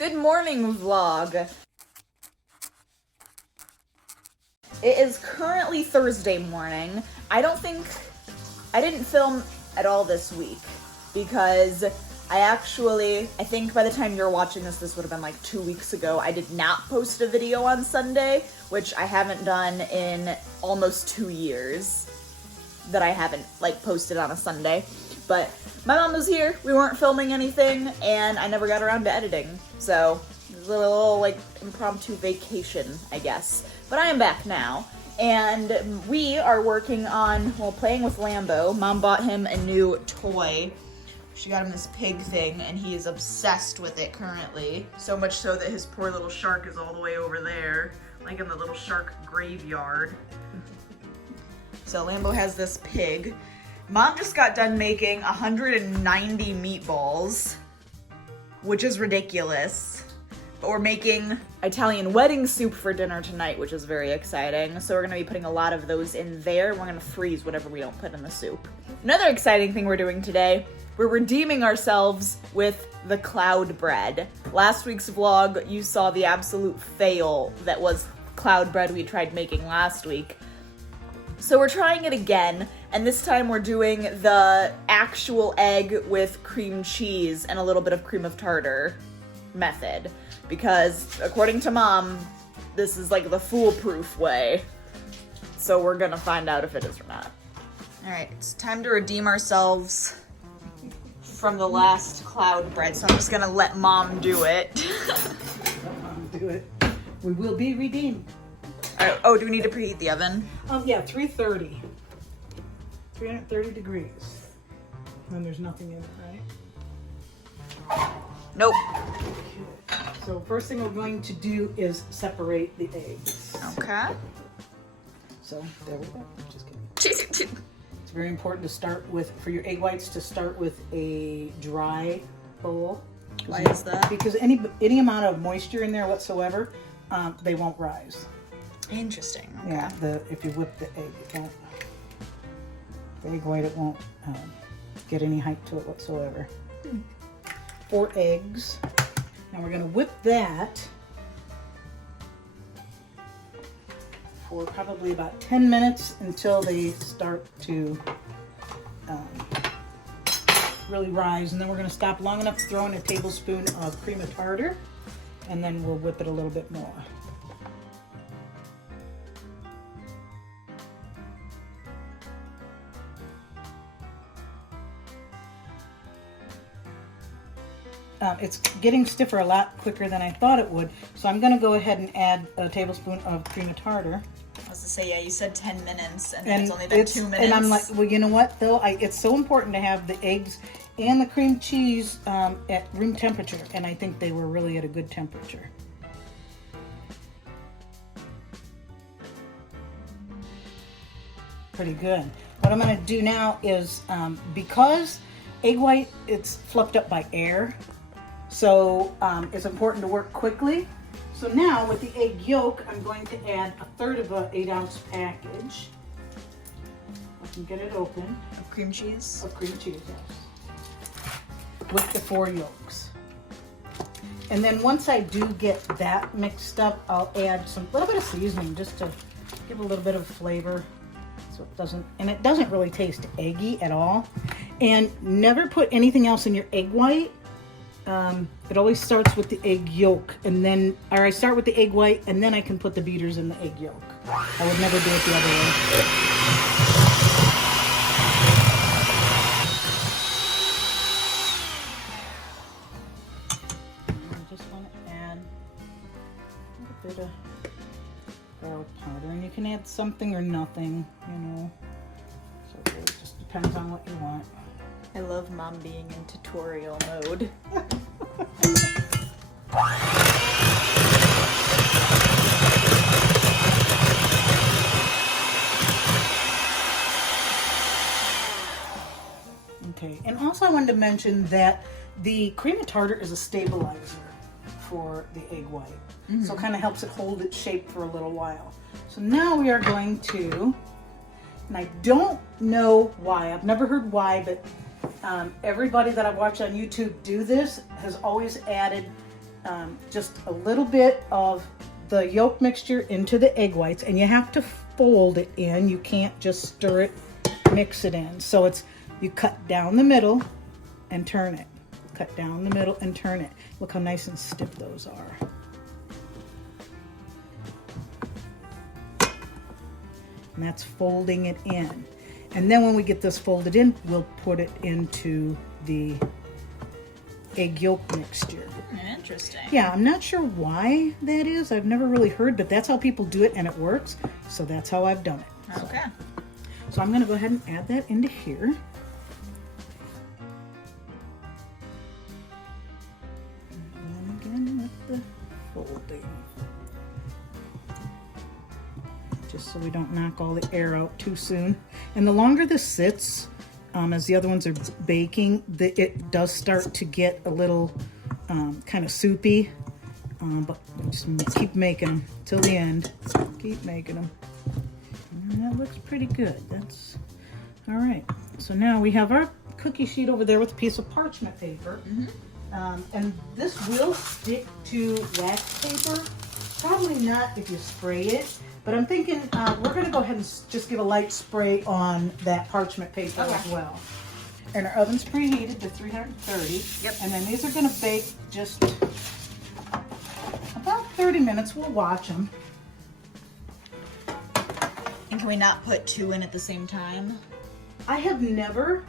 Good morning, vlog. It is currently Thursday morning. I didn't film at all this week because I think by the time you're watching this would have been like 2 weeks ago. I did not post a video on Sunday, which I haven't done in almost 2 years that I haven't like posted on a Sunday. But my mom was here, we weren't filming anything, and I never got around to editing. So it was a little like impromptu vacation, I guess. But I am back now, and we are working on, playing with Lambeau. Mom bought him a new toy. She got him this pig thing, and he is obsessed with it currently. So much so that his poor little shark is all the way over there, like in the little shark graveyard. So Lambeau has this pig. Mom just got done making 190 meatballs, which is ridiculous. But we're making Italian wedding soup for dinner tonight, which is very exciting. So we're gonna be putting a lot of those in there. We're gonna freeze whatever we don't put in the soup. Another exciting thing we're doing today, we're redeeming ourselves with the cloud bread. Last week's vlog, you saw the absolute fail that was cloud bread we tried making last week. So we're trying it again, and this time we're doing the actual egg with cream cheese and a little bit of cream of tartar method. Because according to Mom, this is like the foolproof way. So we're gonna find out if it is or not. All right, it's time to redeem ourselves from the last cloud bread, so I'm just gonna let Mom do it. Let Mom do it. We will be redeemed. All right, oh, do we need to preheat the oven? Yeah, 330. 330 degrees. And there's nothing in it, right? Nope. So first thing we're going to do is separate the eggs. Okay. So there we go. Just kidding. It's very important to start with, for your egg whites, to start with a dry bowl. Why is that? Because any amount of moisture in there whatsoever, they won't rise. Interesting. Okay. Yeah, if you whip the egg, the egg white, it won't get any height to it whatsoever. 4 eggs. Now we're going to whip that for probably about 10 minutes until they start to really rise. And then we're going to stop long enough to throw in a tablespoon of cream of tartar, and then we'll whip it a little bit more. It's getting stiffer a lot quicker than I thought it would, so I'm going to go ahead and add a tablespoon of cream of tartar. I was to say, yeah, you said 10 minutes, and then it's only been 2 minutes. And I'm like, well, you know what, though? It's so important to have the eggs and the cream cheese at room temperature, and I think they were really at a good temperature. Pretty good. What I'm going to do now is, because egg white, it's fluffed up by air, so it's important to work quickly. So now with the egg yolk, I'm going to add 1/3 of an 8-ounce package. I can get it open. Of cream cheese? Of cream cheese, yes. With the 4 yolks. And then once I do get that mixed up, I'll add a little bit of seasoning just to give a little bit of flavor. So it doesn't really taste eggy at all. And never put anything else in your egg white. It always starts with the egg yolk, or I start with the egg white, and then I can put the beaters in the egg yolk. I would never do it the other way. I just want to add a little bit of garlic powder, and you can add something or nothing, you know. So it really just depends on what you want. I love Mom being in tutorial mode. Okay, and also I wanted to mention that the cream of tartar is a stabilizer for the egg white. So it kind of helps it hold its shape for a little while. So now we are going to, and I don't know why, I've never heard why, but everybody that I've watched on YouTube do this has always added just a little bit of the yolk mixture into the egg whites, and you have to fold it in. You can't just stir it, mix it in. So it's, you cut down the middle and turn it. Cut down the middle and turn it. Look how nice and stiff those are. And that's folding it in. And then when we get this folded in, we'll put it into the egg yolk mixture. Interesting. Yeah, I'm not sure why that is. I've never really heard, but that's how people do it and it works. So that's how I've done it. Okay. So I'm going to go ahead and add that into here. And again with the folding. Just so we don't knock all the air out too soon. And the longer this sits, as the other ones are baking, it does start to get a little kind of soupy. But just keep making them till the end. Keep making them. And that looks pretty good. That's all right. So now we have our cookie sheet over there with a piece of parchment paper. And this will stick to wax paper. Probably not if you spray it. But I'm thinking we're going to go ahead and just give a light spray on that parchment paper as well. And our oven's preheated to 330. Yep. And then these are going to bake just about 30 minutes. We'll watch them. And can we not put two in at the same time? I have never.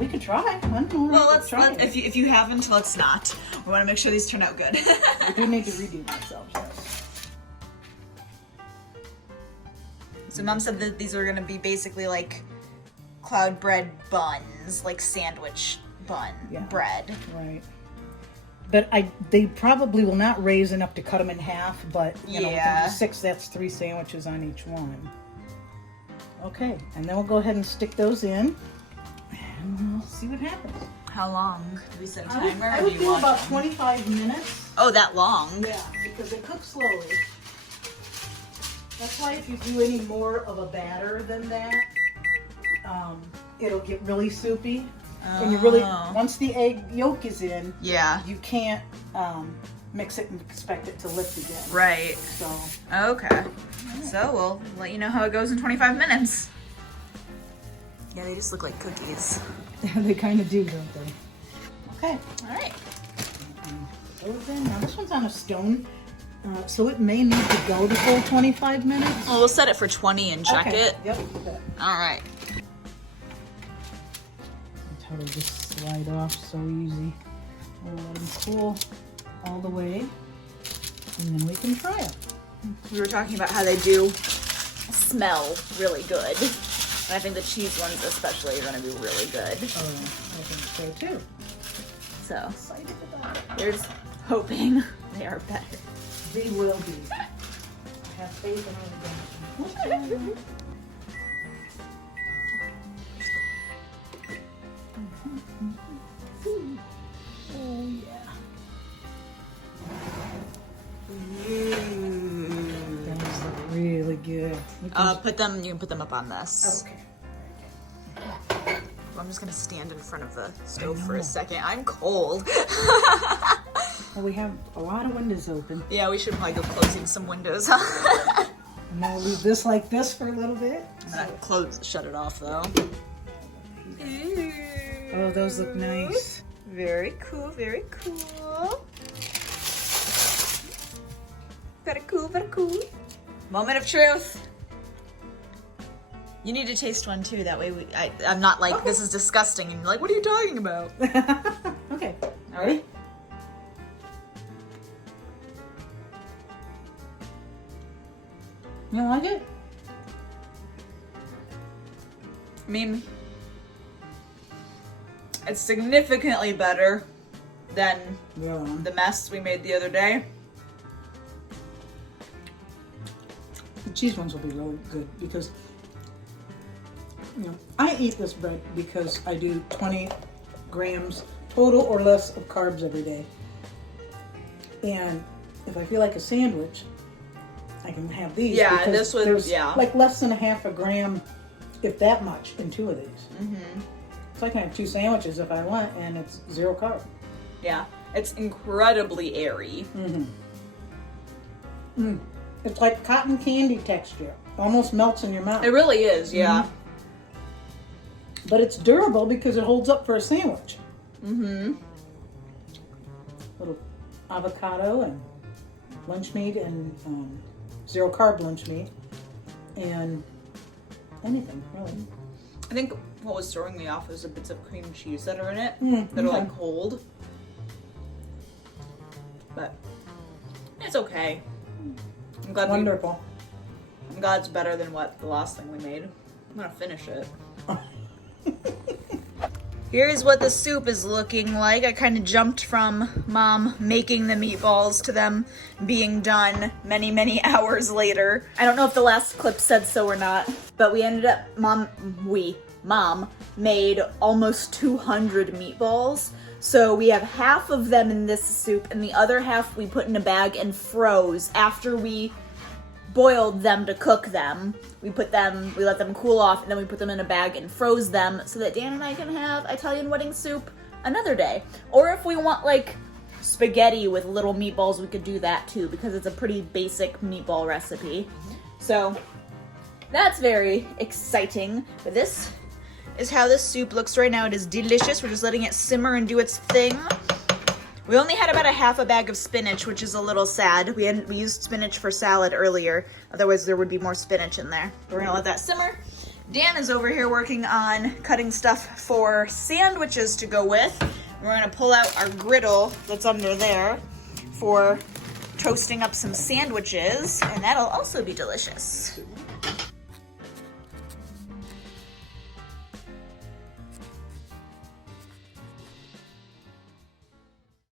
We could try. I don't know. Well, try. if you haven't, let's not. We want to make sure these turn out good. I do need to redo myself. So Mom said that these are going to be basically like cloud bread buns, like sandwich bun bread. Right. But they probably will not raise enough to cut them in half, but you know, we can do 6, that's 3 sandwiches on each one. Okay, and then we'll go ahead and stick those in, and we'll see what happens. How long? Do we set a timer? I would do about 25 minutes. Oh, that long? Yeah, because they cook slowly. That's why if you do any more of a batter than that, it'll get really soupy. And you really, once the egg yolk is in, you can't mix it and expect it to lift again. Right. So. Okay. So we'll let you know how it goes in 25 minutes. Yeah, they just look like cookies. They kind of do, don't they? Okay. All right. Now this one's on a stone. So it may need to go the full 25 minutes. Well, we'll set it for 20 and check it. Yep. All right. That's how they just slide off so easy. We'll let them cool all the way, and then we can try them. We were talking about how they do smell really good. And I think the cheese ones especially are going to be really good. Oh, I think so too. So, Excited about it. they're just hoping they are better. They will be. I have faith in our game. Oh yeah. Those look really good. You can put them up on this. Okay. I'm just gonna stand in front of the stove for a second. I'm cold. Well, we have a lot of windows open. Yeah, we should probably go closing some windows. And now we'll leave this like this for a little bit. I'm gonna shut it off though. Oh, those look nice. Very cool, very cool. Very cool, very cool. Moment of truth. You need to taste one too, that way I'm not like, this is disgusting, and you're like, what are you talking about? Okay. All right. You like it? I mean, it's significantly better than the mess we made the other day. The cheese ones will be really good because, you know, I eat this bread because I do 20 grams total or less of carbs every day. And if I feel like a sandwich, I can have these. Yeah, because this was, there's like less than a half a gram, if that much, in 2 of these. Mm-hmm. So I can have 2 sandwiches if I want, and it's 0 carb. Yeah. It's incredibly airy. It's like cotton candy texture. Almost melts in your mouth. It really is, yeah. But it's durable because it holds up for a sandwich. Little avocado and lunch meat and zero carb lunch meat and anything really. I think what was throwing me off was the bits of cream cheese that are in it that are like cold. But it's okay. I'm glad Wonderful. I'm glad it's better than what the last thing we made. I'm gonna finish it. Here's what the soup is looking like. I kind of jumped from Mom making the meatballs to them being done many, many hours later. I don't know if the last clip said so or not, but we ended up, Mom made almost 200 meatballs. So we have half of them in this soup and the other half we put in a bag and froze after we boiled them to cook them. We let them cool off, and then we put them in a bag and froze them so that Dan and I can have Italian wedding soup another day. Or if we want like spaghetti with little meatballs, we could do that too, because it's a pretty basic meatball recipe. So that's very exciting. But this is how this soup looks right now. It is delicious. We're just letting it simmer and do its thing. We only had about a half a bag of spinach, which is a little sad. We used spinach for salad earlier. Otherwise, there would be more spinach in there. We're gonna let that simmer. Dan is over here working on cutting stuff for sandwiches to go with. We're gonna pull out our griddle that's under there for toasting up some sandwiches, and that'll also be delicious.